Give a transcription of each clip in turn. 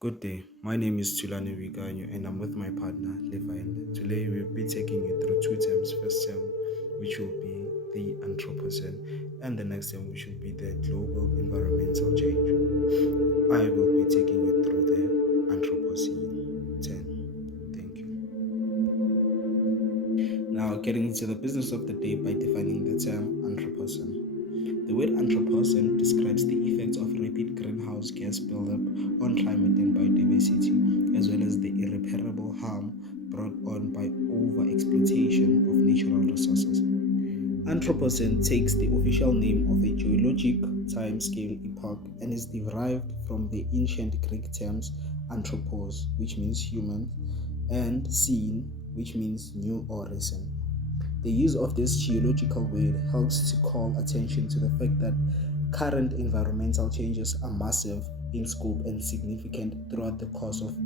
Good day. My name is Tulane Wiganyo and I'm with my partner Levi. And today we'll be taking you through two terms. First term, which will be the Anthropocene, and the next term, which will be the global environmental change. I will be taking you through the Anthropocene 10. Thank you. Now, getting into the business of the day by defining the term Anthropocene. The word Anthropocene describes the effects of rapid greenhouse gas buildup on climate and biodiversity, as well as the irreparable harm brought on by over-exploitation of natural resources. Anthropocene takes the official name of a geologic time-scale epoch and is derived from the ancient Greek terms anthropos, which means human, and scene, which means new or recent. The use of this geological word helps to call attention to the fact that current environmental changes are massive in scope and significant throughout the course of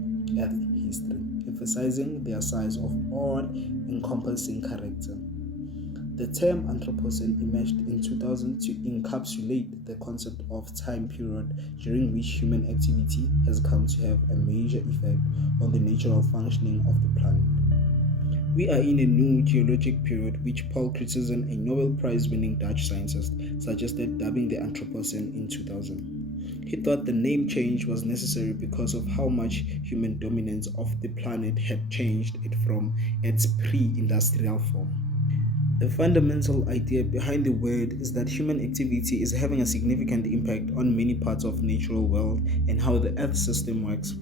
Earth history, emphasizing their size of all-encompassing character. The term Anthropocene emerged in 2000 to encapsulate the concept of time period during which human activity has come to have a major effect on the natural functioning of the planet. We are in a new geologic period which Paul Crutzen, a Nobel Prize-winning Dutch scientist, suggested dubbing the Anthropocene in 2000. He thought the name change was necessary because of how much human dominance of the planet had changed it from its pre-industrial form. The fundamental idea behind the word is that human activity is having a significant impact on many parts of natural world and how the earth system works,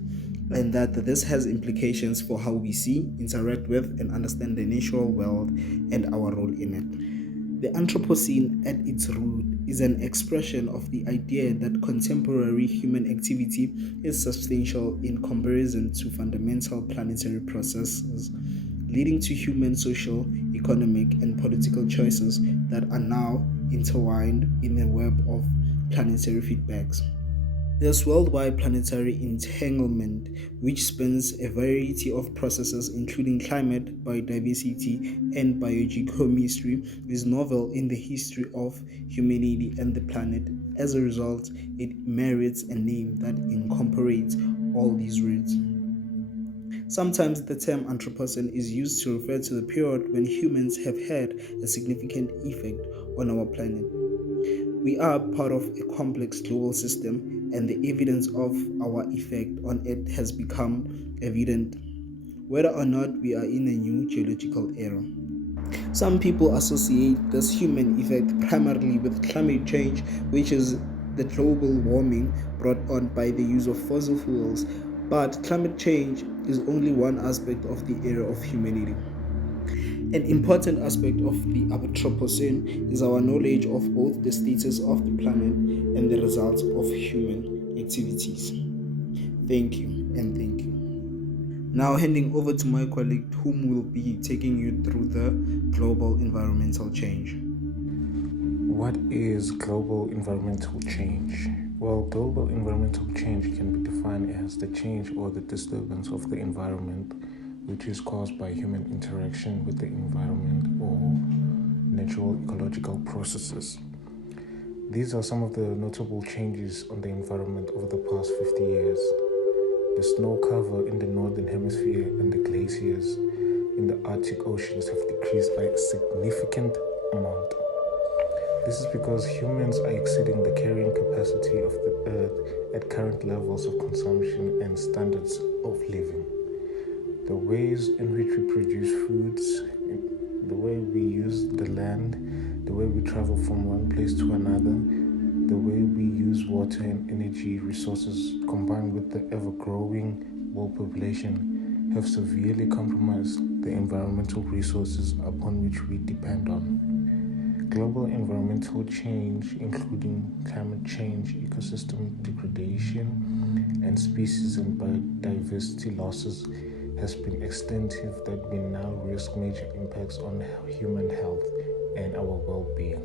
and that this has implications for how we see, interact with, and understand the natural world and our role in it. The Anthropocene at its root is an expression of the idea that contemporary human activity is substantial in comparison to fundamental planetary processes, leading to human social, economic, and political choices that are now intertwined in a web of planetary feedbacks. There's worldwide planetary entanglement, which spans a variety of processes including climate, biodiversity, and biogeochemistry, is novel in the history of humanity and the planet. As a result, it merits a name that incorporates all these roots. Sometimes the term Anthropocene is used to refer to the period when humans have had a significant effect on our planet. We are part of a complex global system, and the evidence of our effect on it has become evident, whether or not we are in a new geological era. Some people associate this human effect primarily with climate change, which is the global warming brought on by the use of fossil fuels, but climate change is only one aspect of the era of humanity. An important aspect of the Anthropocene is our knowledge of both the status of the planet and the results of human activities. Thank you and thank you. Now handing over to my colleague whom will be taking you through the global environmental change. What is global environmental change? Well, global environmental change can be defined as the change or the disturbance of the environment which is caused by human interaction with the environment or natural ecological processes. These are some of the notable changes on the environment over the past 50 years. The snow cover in the northern hemisphere and the glaciers in the Arctic oceans have decreased by a significant amount. This is because humans are exceeding the carrying capacity of the earth at current levels of consumption and standards of living. The ways in which we produce foods, the way we use the land, the way we travel from one place to another, the way we use water and energy resources combined with the ever-growing world population have severely compromised the environmental resources upon which we depend on. Global environmental change, including climate change, ecosystem degradation, and species and biodiversity losses, has been extensive that we now risk major impacts on human health and our well-being.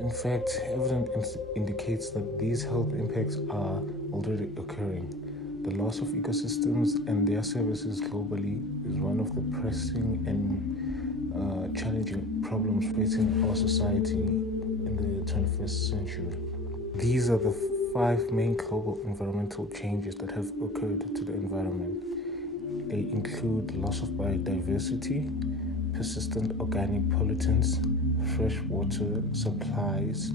In fact, evidence indicates that these health impacts are already occurring. The loss of ecosystems and their services globally is one of the pressing and challenging problems facing our society in the 21st century. These are the 5 main global environmental changes that have occurred to the environment. They include loss of biodiversity, persistent organic pollutants, freshwater supplies,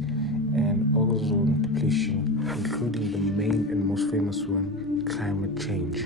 and ozone depletion, including the main and most famous one, climate change.